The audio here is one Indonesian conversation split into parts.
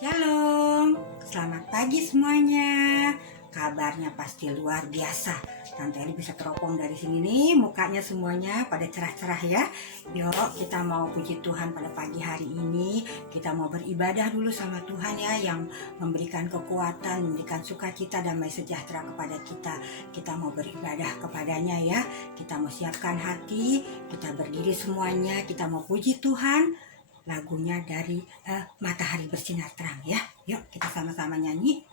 Shalom, selamat pagi semuanya. Kabarnya pasti luar biasa. Tante Eli bisa teropong dari sini nih, mukanya semuanya pada cerah-cerah ya. Yuk kita mau puji Tuhan pada pagi hari ini. Kita mau beribadah dulu sama Tuhan ya, yang memberikan kekuatan, memberikan sukacita, damai sejahtera kepada kita. Kita mau beribadah kepadanya ya. Kita mau siapkan hati, kita berdiri semuanya, kita mau puji Tuhan. Lagunya dari Matahari Bersinar Terang ya. Yuk kita sama-sama nyanyi.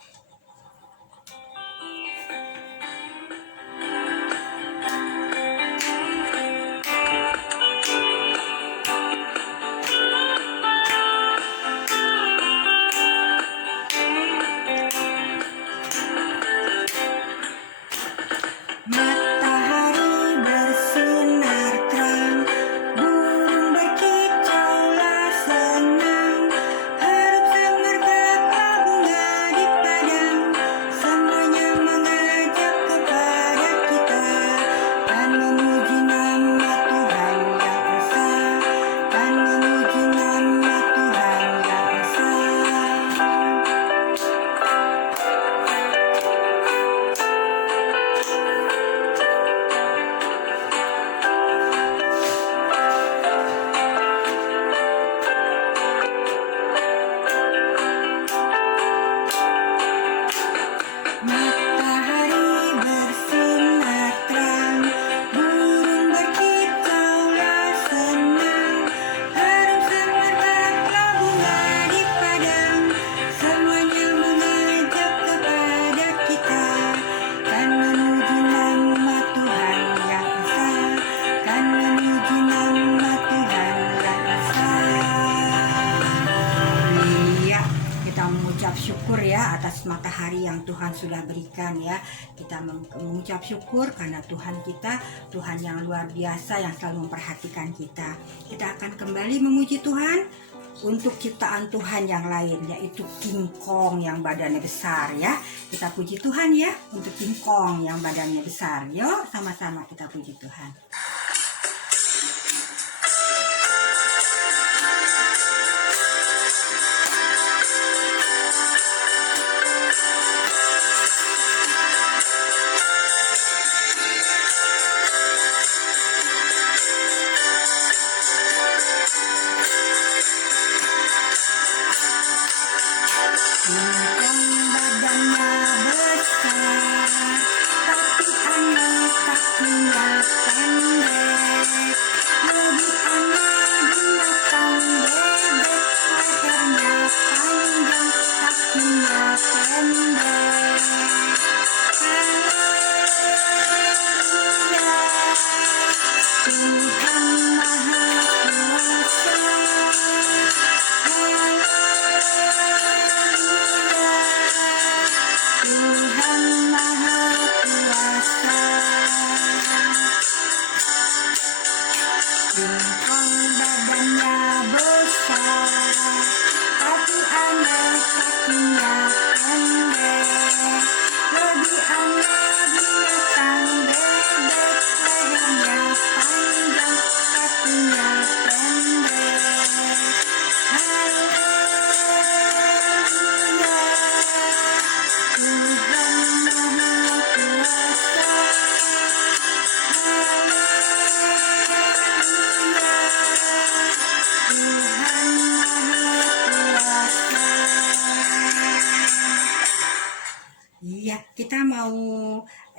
Matahari bersinar terang, burung berkicaulah senang, harum semerbak bunga di padang, semuanya mengajak kepada kita, dan memuji nama Tuhan yang esa, dan memuji nama Tuhan yang esa. Matahari bersinar terang, burung berkicaulah senang, harum semerbaklah bunga di padang, semuanya mengajak kepada kita, kan memuji nama Tuhan yang esa, kan memuji nama Tuhan yang esa. Iya, kita mengucap syukur ya atas matahari yang Tuhan sudah berikan ya. Kita mengucap syukur karena Tuhan kita, Tuhan yang luar biasa yang selalu memperhatikan kita. Kita akan kembali memuji Tuhan untuk ciptaan Tuhan yang lain, yaitu King Kong yang badannya besar ya. Kita puji Tuhan ya untuk King Kong yang badannya besar. Yuk sama-sama kita puji Tuhan. King badannya besar, tapi anak kakinya pendek. Lebih aneh binatang bebek, lehernya panjang, kakinya pendek. Haleluya, Tuhan Maha Kuasa. Tuhan Maha Kuasa. King badannya besar, tapi aneh kakinya pendek. Lebih aneh binatang bebek, lehernya panjang, kakinya pendek. Haleluya, Tuhan Maha Kuasa. Haleluya, Tuhan Maha Kuasa. Iya, kita mau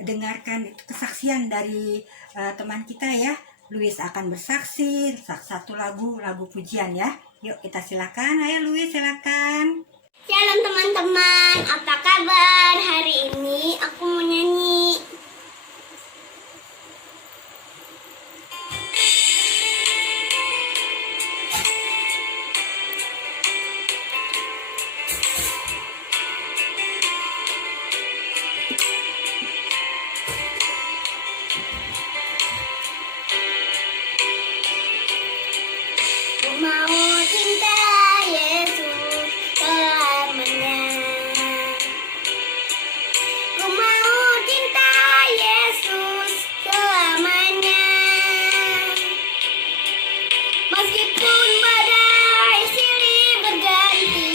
dengarkan kesaksian dari teman kita ya. Luis akan bersaksi satu lagu pujian ya. Yuk kita silakan. Ayo Luis silakan. Shalom teman-teman, apa kabar? Hari ini aku mau nyanyi. Ku mau cinta Yesus selamanya. Ku mau cinta Yesus selamanya. Meskipun badai silih berganti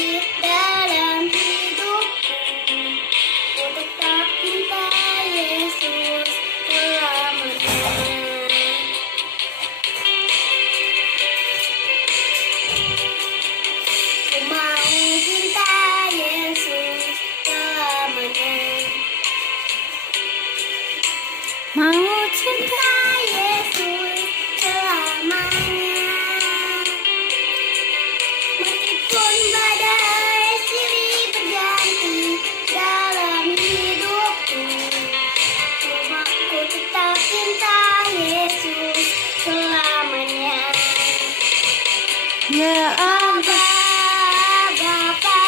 Ya Allah Bapa,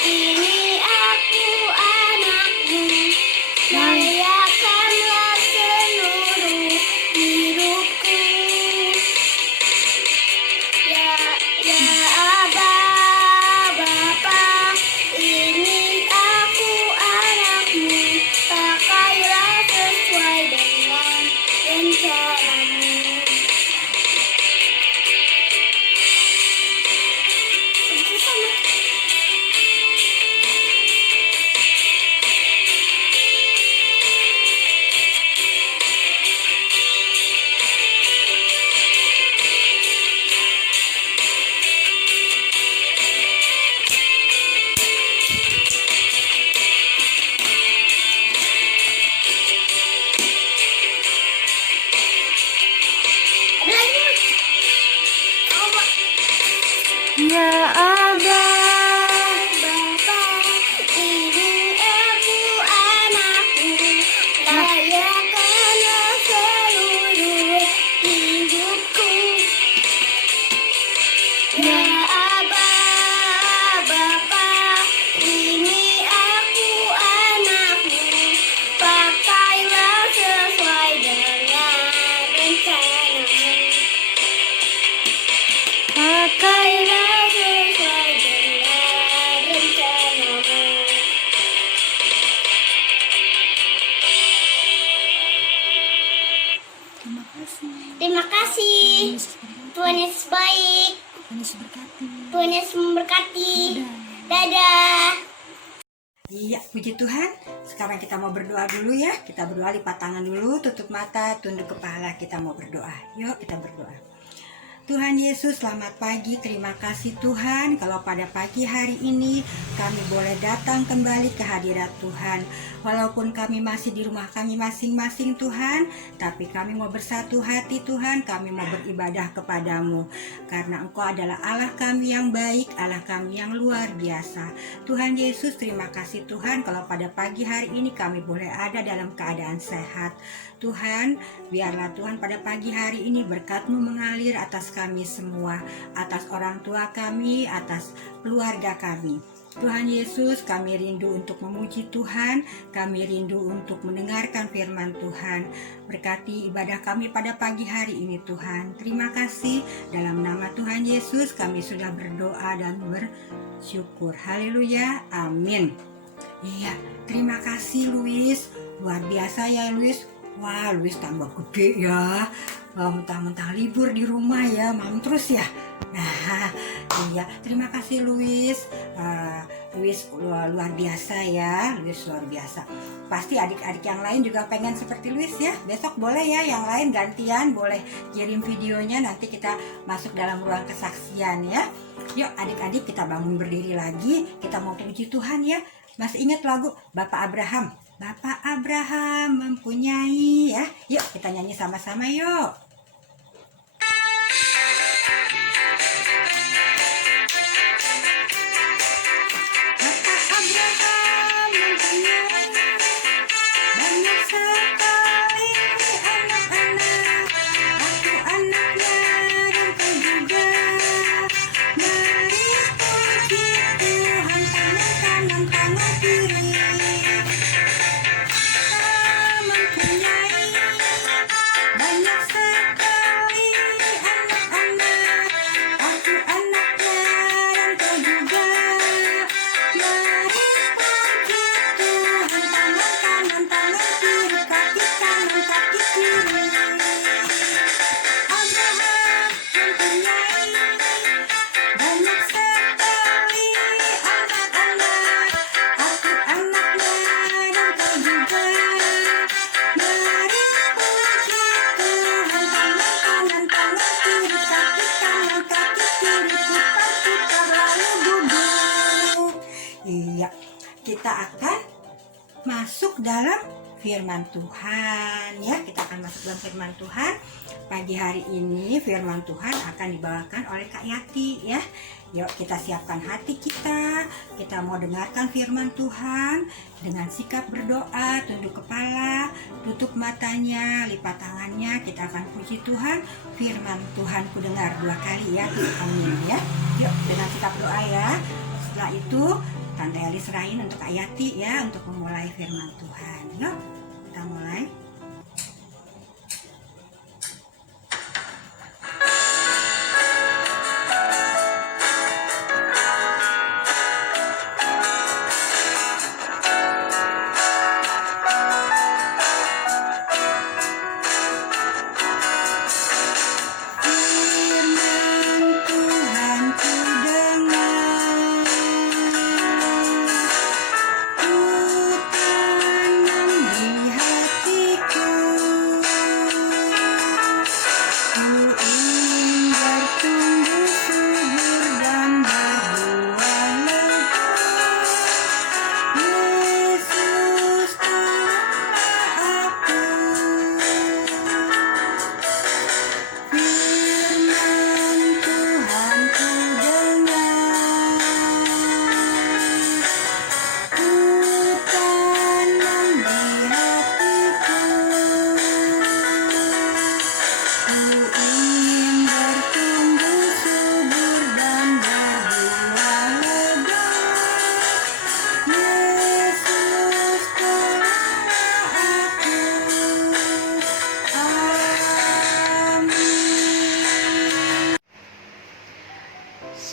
ini aku anakmu, layakanlah seluruh hidupku. Ya Abah Bapa, ini aku anakmu, pakailah sesuai dengan rencanamu. Ada lagi Mas? Coba. Ya Allah Bapa, ini aku anakmu, layakanlah seluruh hidupku. Ya Abah Bapa, ini aku anakmu, pakailah sesuai dengan rencanamu. Pakailah sesuai dengan rencanamu. Terima kasih. Terima kasih. Tuhan Yesus baik. Tuhan Yesus berkati. Tuhan Yesus memberkati. Dadah. Dadah. Iya, puji Tuhan. Sekarang kita mau berdoa dulu ya. Kita berdoa, lipat tangan dulu, tutup mata, tunduk kepala. Kita mau berdoa. Yuk kita berdoa. Tuhan Yesus, selamat pagi. Terima kasih Tuhan kalau pada pagi hari ini kami boleh datang kembali ke hadirat Tuhan. Walaupun kami masih di rumah kami masing-masing Tuhan, tapi kami mau bersatu hati Tuhan, kami mau beribadah kepadamu. Karena Engkau adalah Allah kami yang baik, Allah kami yang luar biasa. Tuhan Yesus, terima kasih Tuhan kalau pada pagi hari ini kami boleh ada dalam keadaan sehat. Tuhan, biarlah Tuhan pada pagi hari ini berkat-Mu mengalir atas kami semua, atas orang tua kami, atas keluarga kami. Tuhan Yesus, kami rindu untuk memuji Tuhan, kami rindu untuk mendengarkan firman Tuhan. Berkati ibadah kami pada pagi hari ini Tuhan. Terima kasih, dalam nama Tuhan Yesus kami sudah berdoa dan bersyukur. Haleluya, amin. Iya, terima kasih Luis, luar biasa ya Luis. Wah, Luis tambah gede ya. Mentang-mentang libur di rumah ya, mam terus ya. Nah, iya, terima kasih Luis. Luis luar biasa ya, Luis luar biasa. Pasti adik-adik yang lain juga pengen seperti Luis ya. Besok boleh ya, yang lain gantian boleh kirim videonya, nanti kita masuk dalam ruang kesaksian ya. Yuk adik-adik, kita bangun berdiri lagi, kita mau puji Tuhan ya. Masih ingat lagu Bapak Abraham? Bapak Abraham mempunyai ya. Yuk kita nyanyi sama-sama yuk. Bapak Abraham mempunyai banyak sekali anak-anak. Aku anaknya dan kau juga. Mari puji Tuhan, tangan kanan, tangan kiri. Banyak sekali anak-anak, aku anaknya dan kau juga. Mari puji Tuhan, tangan kanan, tangan kiri, kaki kanan, kaki kiri. Abraham mempunyai banyak sekali anak-anak, aku anaknya dan kau juga. Mari puji Tuhan, tangan kanan, tangan kiri, kaki kanan, kaki kiri, putar-putar lalu duduk. Iya, kita akan masuk dalam firman Tuhan ya. Kita akan masuk dalam firman Tuhan. Pagi hari ini firman Tuhan akan dibawakan oleh Kak Yati ya. Yuk kita siapkan hati kita. Kita mau dengarkan firman Tuhan dengan sikap berdoa, tunduk kepala, tutup matanya, lipat tangannya. Kita akan puji Tuhan. Firman Tuhan ku dengar 2 kali ya. Amin ya. Yuk dengan sikap doa ya. Setelah itu Tante Eli serahin untuk Kak Yati ya untuk memulai firman Tuhan. Yuk kita mulai.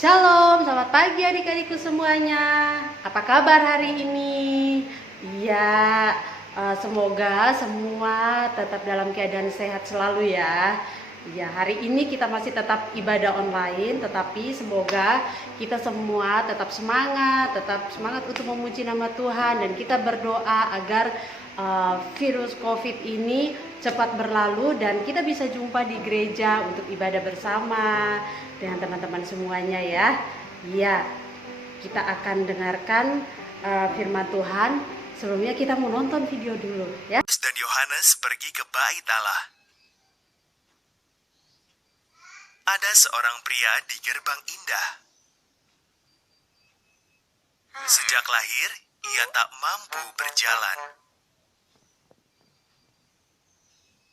Shalom, selamat pagi adik-adikku semuanya. Apa kabar hari ini? Ya, semoga semua tetap dalam keadaan sehat selalu ya. Ya, hari ini kita masih tetap ibadah online, tetapi semoga kita semua tetap semangat untuk memuji nama Tuhan, dan kita berdoa agar virus COVID ini cepat berlalu dan kita bisa jumpa di gereja untuk ibadah bersama dengan teman-teman semuanya ya. Iya, kita akan dengarkan firman Tuhan. Sebelumnya kita mau nonton video dulu ya. Dan Yohanes pergi ke bait Allah. Ada seorang pria di gerbang indah. Sejak lahir, ia tak mampu berjalan.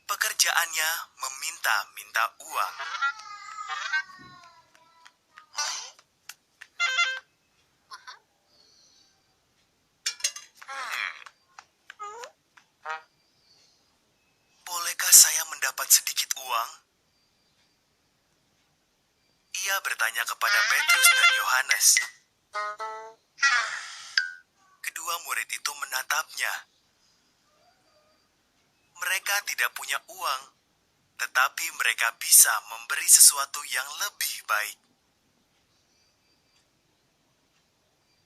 Pekerjaannya meminta-minta uang. Bolehkah saya mendapat sedikit uang? Ia bertanya kepada Petrus dan Yohanes. Kedua murid itu menatapnya. Mereka tidak punya uang, tetapi mereka bisa memberi sesuatu yang lebih baik.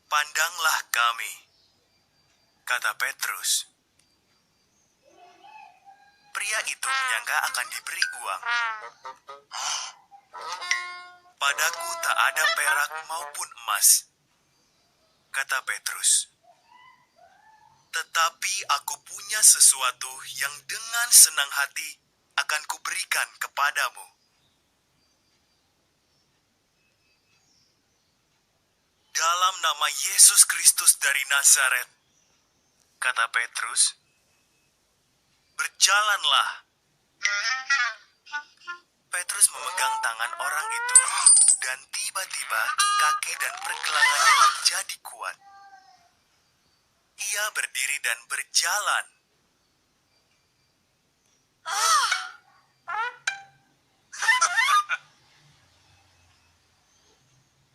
Pandanglah kami, kata Petrus. Pria itu menyangka akan diberi uang. Padaku tak ada perak maupun emas, kata Petrus. Tetapi aku punya sesuatu yang dengan senang hati akan kuberikan kepadamu. Dalam nama Yesus Kristus dari Nazaret, kata Petrus, berjalanlah. Petrus memegang tangan orang itu, dan tiba-tiba kaki dan pergelangannya menjadi kuat. Ia berdiri dan berjalan.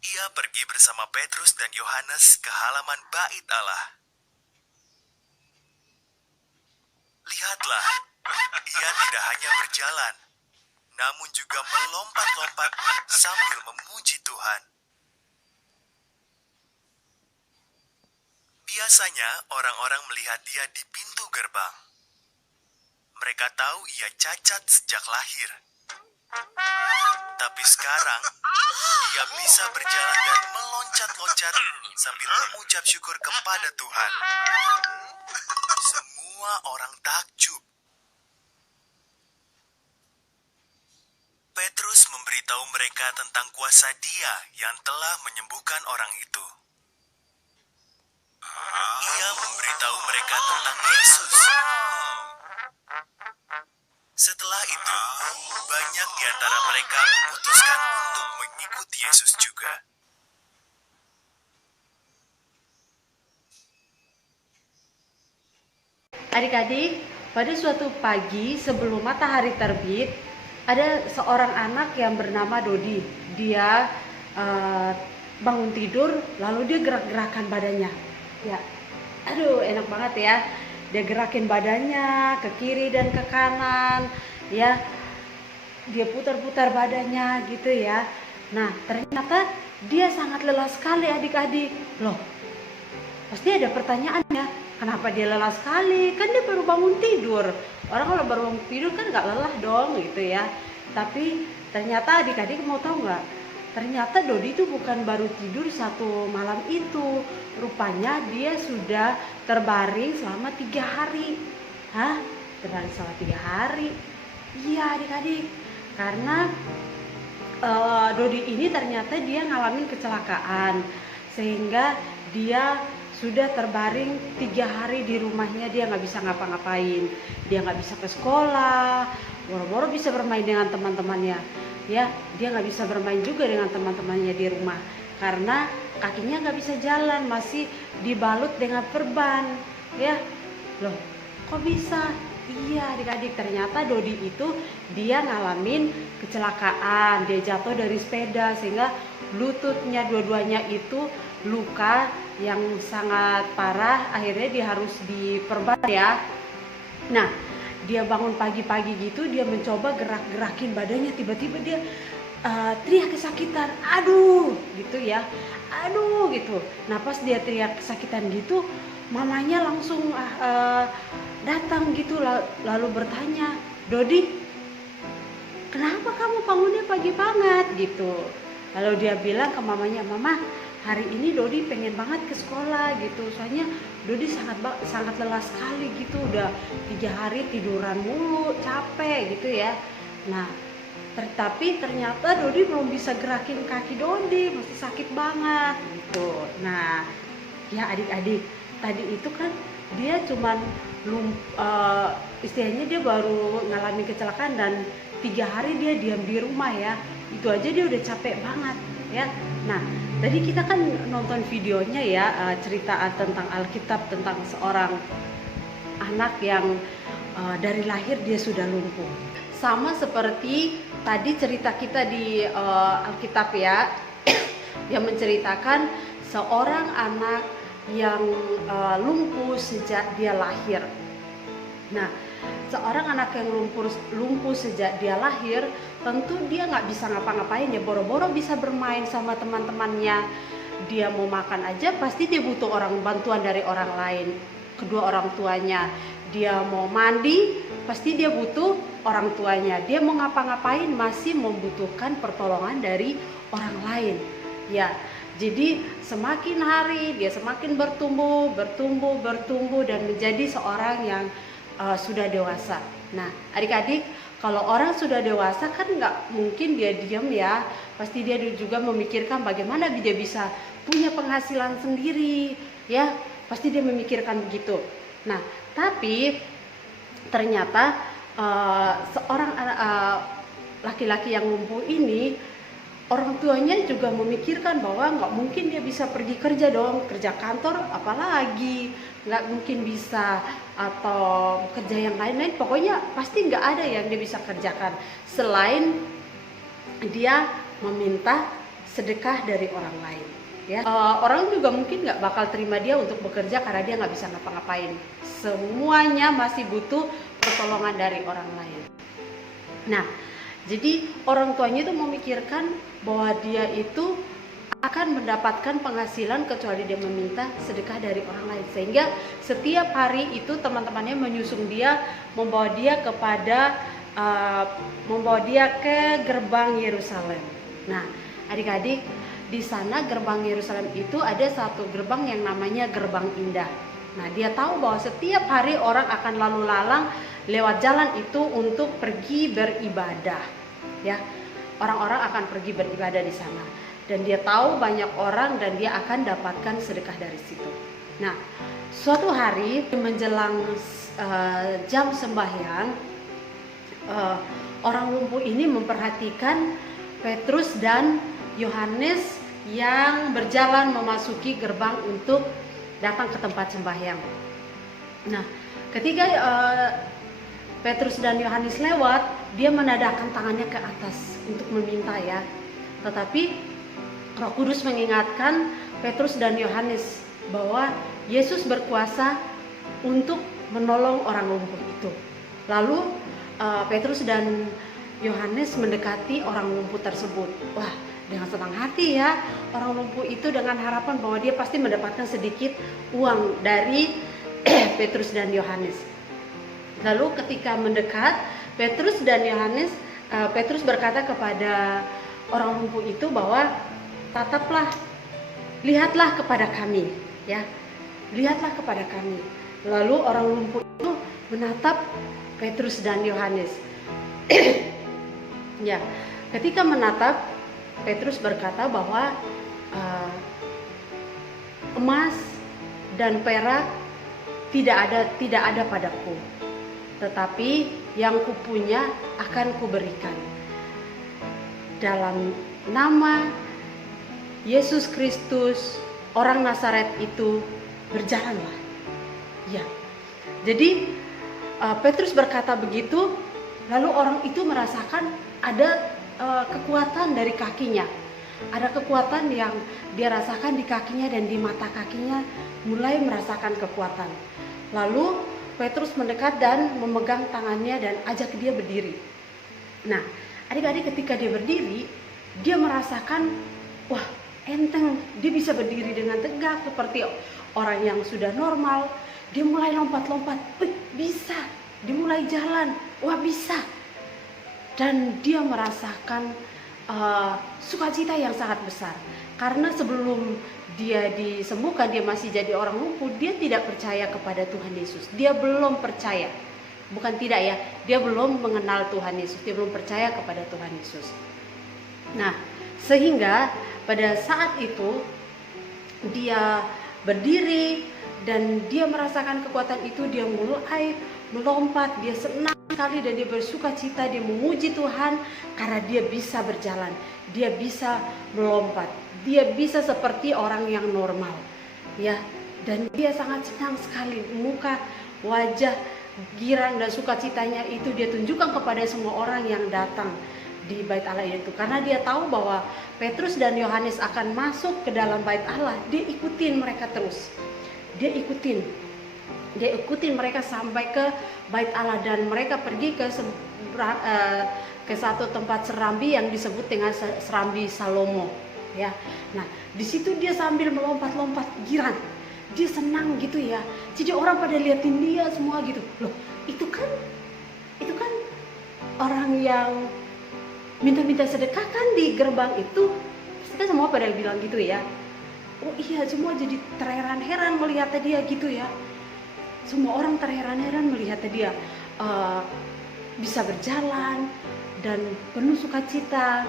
Ia pergi bersama Petrus dan Yohanes ke halaman bait Allah. Lihatlah, ia tidak hanya berjalan, namun juga melompat-lompat sambil memuji Tuhan. Biasanya orang-orang melihat dia di pintu gerbang. Mereka tahu ia cacat sejak lahir. Tapi sekarang, ia bisa berjalan dan meloncat-loncat sambil mengucap syukur kepada Tuhan. Semua semua orang takjub. Petrus memberitahu mereka tentang kuasa Dia yang telah menyembuhkan orang itu. Ia memberitahu mereka tentang Yesus. Setelah itu, banyak di antara mereka memutuskan untuk mengikuti Yesus juga. Adik-adik, pada suatu pagi sebelum matahari terbit, ada seorang anak yang bernama Dodi. Dia bangun tidur, lalu dia gerak-gerakan badannya. Ya, aduh enak banget ya. Dia gerakin badannya ke kiri dan ke kanan, ya. Dia putar-putar badannya gitu ya. Nah, ternyata dia sangat lelah sekali adik-adik. Loh, pasti ada pertanyaan ya. Kenapa dia lelah sekali? Kan dia baru bangun tidur. Orang kalau baru bangun tidur kan nggak lelah dong gitu ya. Tapi ternyata adik-adik mau tahu nggak? Ternyata Dodi itu bukan baru tidur satu malam itu. Rupanya dia sudah terbaring selama 3 hari. Hah? Terbaring selama 3 hari? Iya adik-adik. Karena Dodi ini ternyata dia ngalamin kecelakaan. Sehingga dia sudah terbaring 3 hari di rumahnya, dia nggak bisa ngapa-ngapain, dia nggak bisa ke sekolah, boro-boro bisa bermain dengan teman-temannya, ya dia nggak bisa bermain juga dengan teman-temannya di rumah karena kakinya nggak bisa jalan, masih dibalut dengan perban, ya. Loh, kok bisa? Iya adik-adik, ternyata Dodi itu dia ngalamin kecelakaan, dia jatuh dari sepeda sehingga lututnya dua-duanya itu luka yang sangat parah, akhirnya dia harus diperban ya. Nah, dia bangun pagi-pagi gitu, dia mencoba gerak-gerakin badannya, tiba-tiba dia teriak kesakitan, aduh gitu ya, aduh gitu. Nah pas dia teriak kesakitan gitu, mamanya langsung datang gitu, lalu bertanya, Dodi, kenapa kamu bangunnya pagi banget gitu. Lalu dia bilang ke mamanya, mama hari ini Dodi pengen banget ke sekolah gitu, soalnya Dodi sangat lelah sekali gitu, udah 3 hari tiduran mulu, capek gitu ya. Nah tapi ternyata Dodi belum bisa gerakin kaki Dodi, masih sakit banget gitu. Nah ya adik-adik, tadi itu kan dia cuman istilahnya dia baru ngalami kecelakaan dan 3 hari dia diam di rumah ya, itu aja dia udah capek banget ya. Nah tadi kita kan nonton videonya ya, cerita tentang Alkitab tentang seorang anak yang dari lahir dia sudah lumpuh. Sama seperti tadi cerita kita di Alkitab ya, yang menceritakan seorang anak yang lumpuh sejak dia lahir. Nah, seorang anak yang lumpuh sejak dia lahir, tentu dia nggak bisa ngapa-ngapain ya, boro-boro bisa bermain sama teman-temannya. Dia mau makan aja pasti dia butuh bantuan dari orang lain, kedua orang tuanya. Dia mau mandi pasti dia butuh orang tuanya. Dia mau ngapa-ngapain masih membutuhkan pertolongan dari orang lain. Ya, jadi semakin hari dia semakin bertumbuh dan menjadi seorang yang sudah dewasa. Nah, adik-adik, kalau orang sudah dewasa kan nggak mungkin dia diam ya. Pasti dia juga memikirkan bagaimana dia bisa punya penghasilan sendiri, ya. Pasti dia memikirkan begitu. Nah, tapi ternyata seorang laki-laki yang lumpuh ini, orang tuanya juga memikirkan bahwa nggak mungkin dia bisa pergi kerja dong, kerja kantor apalagi, nggak mungkin bisa, atau kerja yang lain-lain, pokoknya pasti nggak ada yang dia bisa kerjakan selain dia meminta sedekah dari orang lain ya. Orang juga mungkin nggak bakal terima dia untuk bekerja karena dia nggak bisa ngapa-ngapain, semuanya masih butuh pertolongan dari orang lain. Nah, jadi orang tuanya itu memikirkan bahwa dia itu akan mendapatkan penghasilan kecuali dia meminta sedekah dari orang lain, sehingga setiap hari itu teman-temannya menyusun dia, membawa dia ke gerbang Yerusalem. Nah, adik-adik, di sana gerbang Yerusalem itu ada satu gerbang yang namanya Gerbang Indah. Nah, dia tahu bahwa setiap hari orang akan lalu lalang lewat jalan itu untuk pergi beribadah. Ya, orang-orang akan pergi beribadah di sana. Dan dia tahu banyak orang dan dia akan dapatkan sedekah dari situ. Nah, suatu hari menjelang jam sembahyang, orang lumpuh ini memperhatikan Petrus dan Yohanes yang berjalan memasuki gerbang untuk datang ke tempat sembahyang. Nah, ketika Petrus dan Yohanes lewat, dia menadahkan tangannya ke atas untuk meminta ya. Tetapi Roh Kudus mengingatkan Petrus dan Yohanes bahwa Yesus berkuasa untuk menolong orang lumpuh itu. Lalu Petrus dan Yohanes mendekati orang lumpuh tersebut. Wah, dengan senang hati ya, orang lumpuh itu dengan harapan bahwa dia pasti mendapatkan sedikit uang dari Petrus dan Yohanes. Lalu ketika mendekat, Petrus berkata kepada orang lumpuh itu bahwa tataplah, lihatlah kepada kami, ya, lihatlah kepada kami. Lalu orang lumpuh itu menatap Petrus dan Yohanes. Ya, ketika menatap, Petrus berkata bahwa emas dan perak tidak ada padaku, tetapi yang kupunya akan kuberikan. Dalam nama Yesus Kristus, orang Nazaret itu, berjalanlah. Ya, jadi Petrus berkata begitu, lalu orang itu merasakan ada kekuatan dari kakinya. Ada kekuatan yang dia rasakan di kakinya dan di mata kakinya mulai merasakan kekuatan. Lalu Petrus mendekat dan memegang tangannya dan ajak dia berdiri. Nah, adik-adik ketika dia berdiri, dia merasakan, wah, enteng, dia bisa berdiri dengan tegak seperti orang yang sudah normal. Dia mulai lompat-lompat, bisa. Dia mulai jalan, wah bisa. Dan dia merasakan sukacita yang sangat besar. Karena sebelum dia disembuhkan, dia masih jadi orang lumpuh, dia tidak percaya kepada Tuhan Yesus. Dia belum percaya. Bukan tidak ya, dia belum mengenal Tuhan Yesus. Dia belum percaya kepada Tuhan Yesus. Nah, sehingga pada saat itu dia berdiri dan dia merasakan kekuatan itu, dia mulai melompat, dia senang sekali dan dia bersuka cita, dia memuji Tuhan karena dia bisa berjalan, dia bisa melompat, dia bisa seperti orang yang normal, ya. Dan dia sangat senang sekali, muka, wajah girang dan sukacitanya itu dia tunjukkan kepada semua orang yang datang di bait Allah itu, karena dia tahu bahwa Petrus dan Yohanes akan masuk ke dalam bait Allah. Dia ikutin mereka terus, dia ikutin mereka sampai ke bait Allah dan mereka pergi ke satu tempat serambi yang disebut dengan serambi Salomo, ya. Nah, di situ dia sambil melompat-lompat girang, dia senang gitu ya. Jadi orang pada liatin dia semua gitu. Loh, itu kan orang yang minta sedekah kan di gerbang itu. Kita semua pada bilang gitu ya. Oh iya, semua jadi terheran-heran melihat dia gitu ya. Semua orang terheran-heran melihat dia bisa berjalan dan penuh sukacita,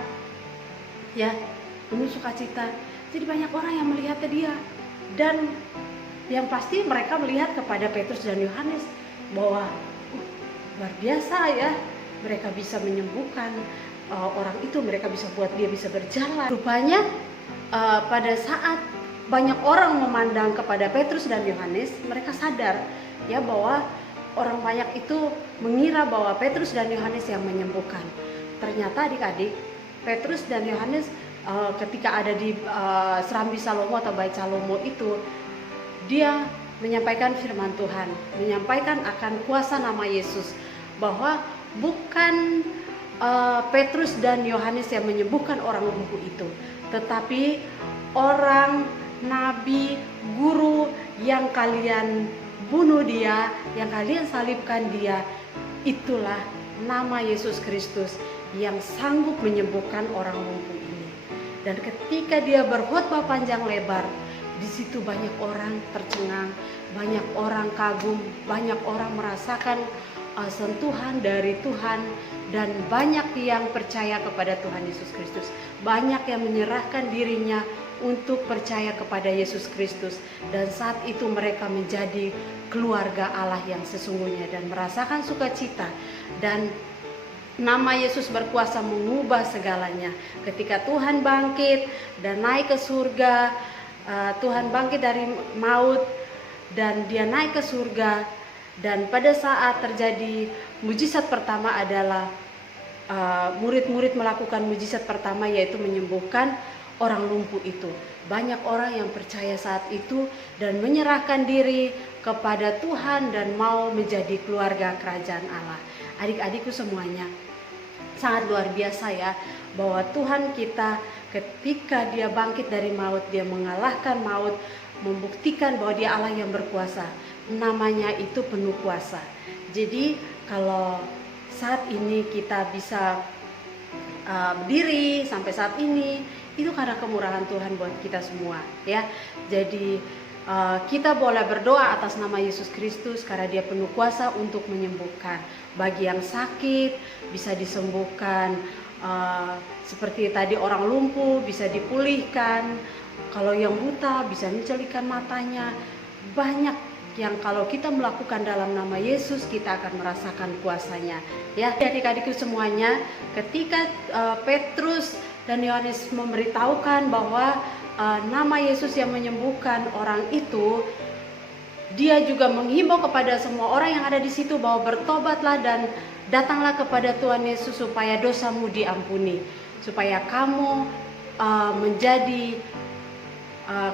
ya, penuh sukacita. Jadi banyak orang yang melihat dia, dan yang pasti mereka melihat kepada Petrus dan Yohanes bahwa luar biasa ya, mereka bisa menyembuhkan orang itu, mereka bisa buat dia bisa berjalan. Rupanya pada saat banyak orang memandang kepada Petrus dan Yohanes, mereka sadar ya bahwa orang banyak itu mengira bahwa Petrus dan Yohanes yang menyembuhkan. Ternyata adik-adik, Petrus dan Yohanes ketika ada di serambi Salomo atau bait Salomo itu, dia menyampaikan firman Tuhan, menyampaikan akan kuasa nama Yesus, bahwa bukan Petrus dan Yohanes yang menyembuhkan orang lumpuh itu, tetapi orang nabi, guru yang kalian bunuh dia, yang kalian salibkan dia, itulah nama Yesus Kristus yang sanggup menyembuhkan orang lumpuh ini. Dan ketika dia berkhotbah panjang lebar, Di situ banyak orang tercengang, banyak orang kagum, banyak orang merasakan sentuhan dari Tuhan, dan banyak yang percaya kepada Tuhan Yesus Kristus. Banyak yang menyerahkan dirinya untuk percaya kepada Yesus Kristus, dan saat itu mereka menjadi keluarga Allah yang sesungguhnya dan merasakan sukacita, dan nama Yesus berkuasa mengubah segalanya. Ketika Tuhan bangkit dan naik ke surga, Tuhan bangkit dari maut dan dia naik ke surga, dan pada saat terjadi mujizat pertama adalah murid-murid melakukan mujizat pertama, yaitu menyembuhkan orang lumpuh itu. Banyak orang yang percaya saat itu dan menyerahkan diri kepada Tuhan dan mau menjadi keluarga kerajaan Allah. Adik-adikku semuanya, sangat luar biasa ya, bahwa Tuhan kita ketika dia bangkit dari maut, dia mengalahkan maut, membuktikan bahwa dia Allah yang berkuasa. Namanya itu penuh kuasa. Jadi kalau saat ini kita bisa berdiri sampai saat ini, itu karena kemurahan Tuhan buat kita semua ya. Jadi kita boleh berdoa atas nama Yesus Kristus karena dia penuh kuasa untuk menyembuhkan. Bagi yang sakit bisa disembuhkan, seperti tadi orang lumpuh bisa dipulihkan, kalau yang buta bisa mencelikkan matanya. Banyak yang kalau kita melakukan dalam nama Yesus, kita akan merasakan kuasanya ya. Adik-adikku semuanya, ketika Petrus dan Yohanes memberitahukan bahwa nama Yesus yang menyembuhkan orang itu, dia juga menghimbau kepada semua orang yang ada di situ bahwa bertobatlah dan datanglah kepada Tuhan Yesus supaya dosamu diampuni, supaya kamu menjadi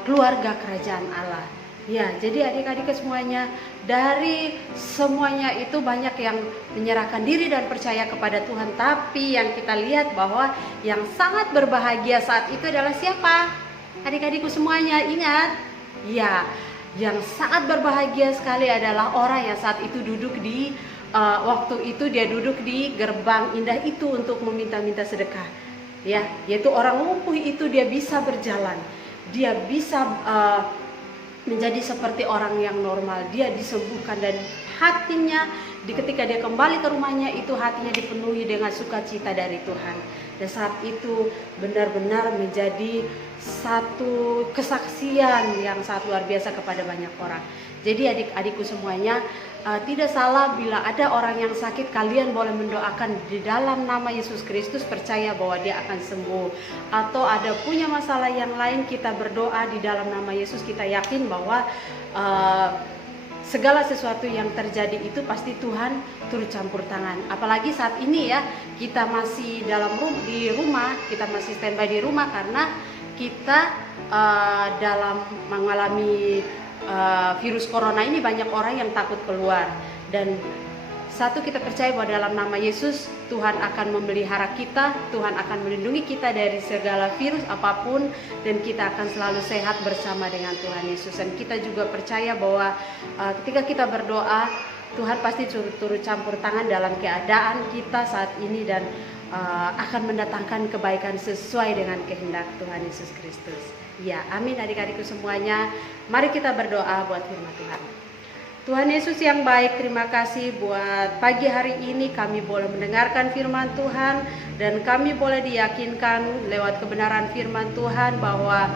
keluarga kerajaan Allah. Ya, jadi adik-adik semuanya, dari semuanya itu banyak yang menyerahkan diri dan percaya kepada Tuhan. Tapi yang kita lihat bahwa yang sangat berbahagia saat itu adalah siapa? Adik-adikku semuanya, ingat? Ya, yang sangat berbahagia sekali adalah orang yang saat itu duduk di waktu itu dia duduk di gerbang indah itu untuk meminta-minta sedekah. Ya, yaitu orang lumpuh itu dia bisa berjalan. Dia bisa menjadi seperti orang yang normal. Dia disembuhkan dan hatinya ketika dia kembali ke rumahnya itu hatinya dipenuhi dengan sukacita dari Tuhan. Dan saat itu benar-benar menjadi satu kesaksian yang sangat luar biasa kepada banyak orang. Jadi adik-adikku semuanya, tidak salah bila ada orang yang sakit, kalian boleh mendoakan di dalam nama Yesus Kristus, percaya bahwa dia akan sembuh. Atau ada punya masalah yang lain, kita berdoa di dalam nama Yesus, kita yakin bahwa segala sesuatu yang terjadi itu pasti Tuhan turut campur tangan. Apalagi saat ini ya, kita masih di rumah, kita masih standby di rumah karena kita dalam mengalami virus corona ini banyak orang yang takut keluar. Dan satu, kita percaya bahwa dalam nama Yesus Tuhan akan memelihara kita, Tuhan akan melindungi kita dari segala virus apapun, dan kita akan selalu sehat bersama dengan Tuhan Yesus. Dan kita juga percaya bahwa ketika kita berdoa, Tuhan pasti turut campur tangan dalam keadaan kita saat ini, dan akan mendatangkan kebaikan sesuai dengan kehendak Tuhan Yesus Kristus. Ya, amin adik-adikku semuanya. Mari kita berdoa buat firman Tuhan. Tuhan Yesus yang baik, terima kasih buat pagi hari ini kami boleh mendengarkan firman Tuhan, dan kami boleh diyakinkan lewat kebenaran firman Tuhan bahwa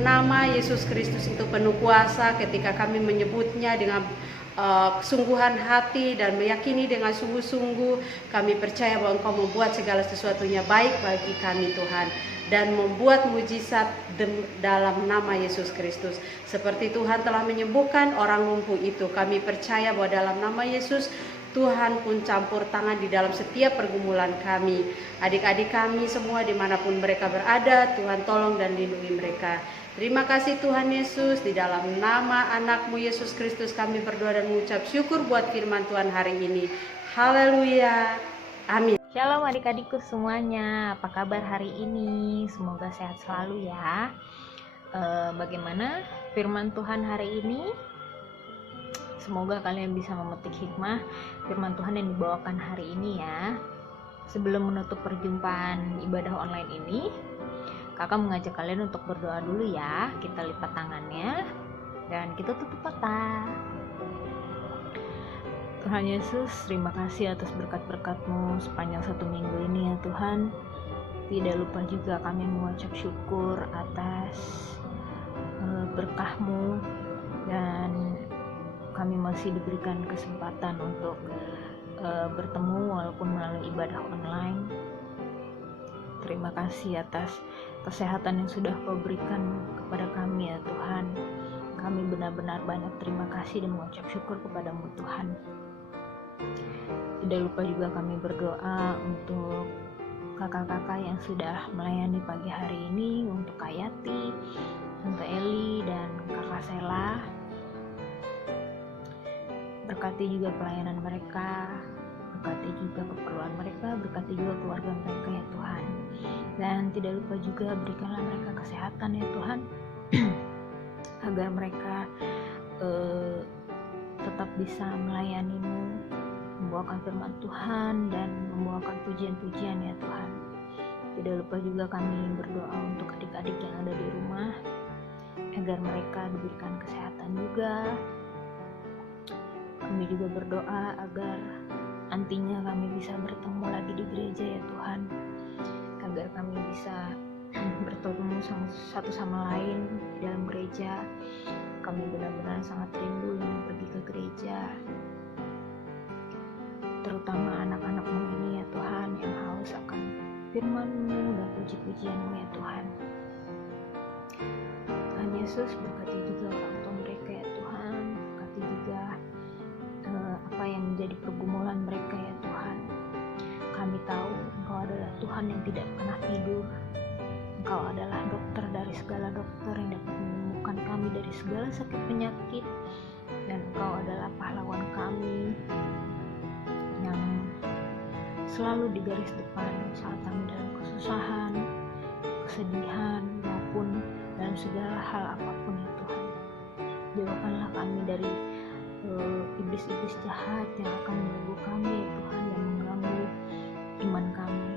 nama Yesus Kristus itu penuh kuasa. Ketika kami menyebutnya dengan kesungguhan hati dan meyakini dengan sungguh-sungguh, kami percaya bahwa Engkau membuat segala sesuatunya baik bagi kami Tuhan, dan membuat mujizat dalam nama Yesus Kristus. Seperti Tuhan telah menyembuhkan orang lumpuh itu, kami percaya bahwa dalam nama Yesus Tuhan pun campur tangan di dalam setiap pergumulan kami. Adik-adik kami semua dimanapun mereka berada, Tuhan tolong dan lindungi mereka. Terima kasih Tuhan Yesus, di dalam nama anak-Mu Yesus Kristus kami berdoa dan mengucap syukur buat firman Tuhan hari ini. Haleluya, amin. Shalom adik-adikku semuanya, apa kabar hari ini? Semoga sehat selalu ya. Bagaimana firman Tuhan hari ini? Semoga kalian bisa memetik hikmah firman Tuhan yang dibawakan hari ini ya. Sebelum menutup perjumpaan ibadah online ini, kakak mengajak kalian untuk berdoa dulu ya. Kita lipat tangannya dan kita tutup mata. Tuhan Yesus, terima kasih atas berkat-berkat-Mu sepanjang 1 minggu ini ya Tuhan. Tidak lupa juga kami mengucap syukur atas berkah-Mu, dan kami masih diberikan kesempatan untuk bertemu walaupun melalui ibadah online. Terima kasih atas kesehatan yang sudah Kau berikan kepada kami ya Tuhan. Kami benar-benar banyak terima kasih dan mengucap syukur kepada-Mu Tuhan. Tidak lupa juga kami berdoa untuk kakak-kakak yang sudah melayani pagi hari ini, untuk Kak Yati, Tante Eli, dan Kakak Sela. Berkati juga pelayanan mereka, berkati juga keperluan mereka, berkati juga keluarga mereka ya Tuhan. Dan tidak lupa juga berikanlah mereka kesehatan ya Tuhan, agar mereka tetap bisa melayani-Mu, membawakan firman Tuhan dan membawakan pujian-pujian ya Tuhan. Tidak lupa juga kami berdoa untuk adik-adik yang ada di rumah, agar mereka diberikan kesehatan juga. Kami juga berdoa agar nantinya kami bisa bertemu lagi di gereja ya Tuhan, agar kami bisa bertemu satu sama lain di dalam gereja. Kami benar-benar sangat rindu ingin pergi ke gereja, terutama anak-anak-Mu ini ya Tuhan, yang haus akan firman-Mu dan puji-pujian-Mu ya Tuhan. Tuhan Yesus, berkati juga orang tua mereka ya Tuhan, berkati juga apa yang menjadi pergumulan mereka ya Tuhan. Kami tahu Engkau adalah Tuhan yang tidak pernah tidur. Engkau adalah dokter dari segala dokter yang dapat menyembuhkan kami dari segala sakit penyakit, dan Engkau adalah pahlawan kami yang selalu di garis depan saat kami dalam kesusahan, kesedihan, maupun dalam segala hal apapun ya Tuhan. Jauhkanlah kami dari iblis-iblis jahat yang akan mengganggu kami ya Tuhan, dan mengganggu iman kami.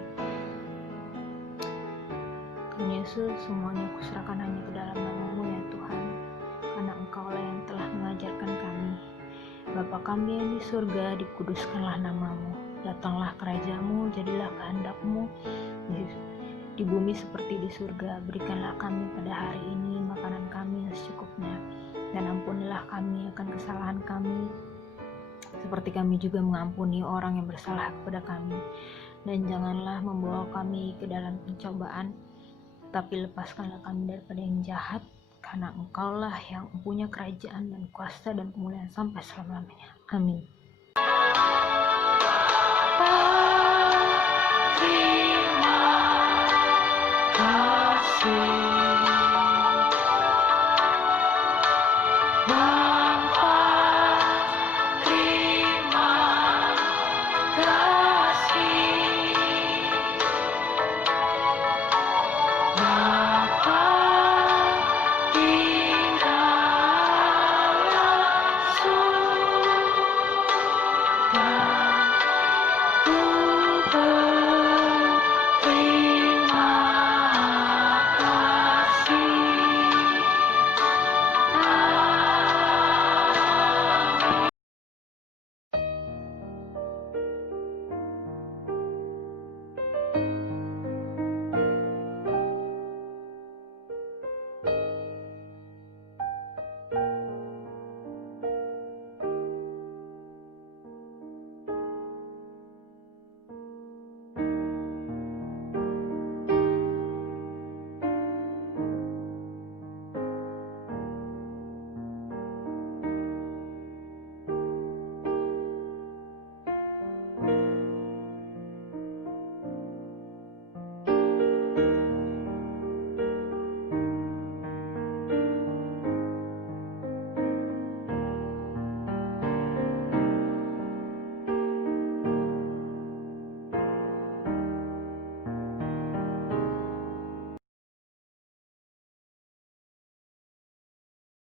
Tuhan Yesus, semuanya kuserahkan hanya ke dalam nama-Mu ya Tuhan, karena Engkau lah yang telah mengajarkan kami. Bapa kami yang di surga, dikuduskanlah nama-Mu, datanglah kerajaan-Mu, jadilah kehendak-Mu di bumi seperti di surga. Berikanlah kami pada hari ini makanan kami yang secukupnya, dan ampunilah kami akan kesalahan kami, seperti kami juga mengampuni orang yang bersalah kepada kami. Dan janganlah membawa kami ke dalam pencobaan, tapi lepaskanlah kami daripada yang jahat, karena Engkaulah yang mempunyai kerajaan dan kuasa dan kemuliaan sampai selama-lamanya. Amin. Terima kasih Bapa, terima kasih Bapa, terima